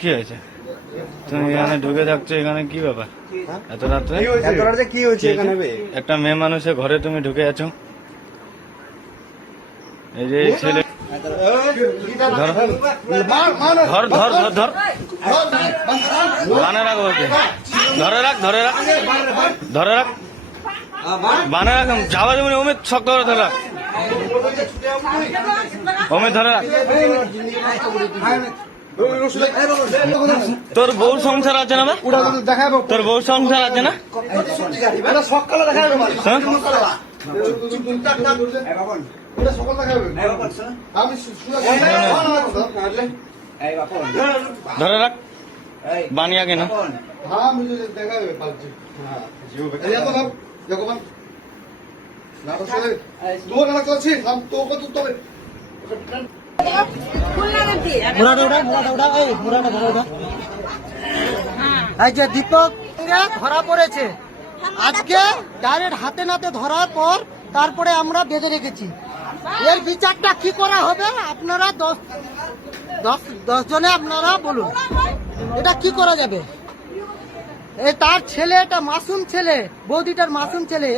কি হয়েছে? তুমি এখানে ঢুকে থাকছো, এখানে কি ব্যাপার? এত রাত্রে কি হয়েছে এখানে? একটা মেয়ে মানুষের ঘরে তুমি ঢুকে আছো। এই যে ছেলে, ধর ধর ধর ধর ধর, বানে রাখ ওকে, ধরে রাখ ধরে রাখ ধরে রাখ, বানে রাখ, যাওয়া যাবে না। অমিত শক্ত করে ধরে রাখ, অমিত ধরে রাখ। তোর বউ সংসার আছে না? তোর বউ সংসার আছে না? ধরে রাখ, বানিয়া কেন? দীপক ধরা পড়েছে আজকে, ডাইরেক্ট হাতে নাতে ধরার পর তারপরে আমরা বেঁধে রেখেছি। এর বিচারটা কি করা হবে আপনারা 10 জনে আপনারা বলুন, এটা কি করা যাবে? তার ছেলে, এটা মাসুম ছেলে, বৌদিটার মাসুম ছেলে।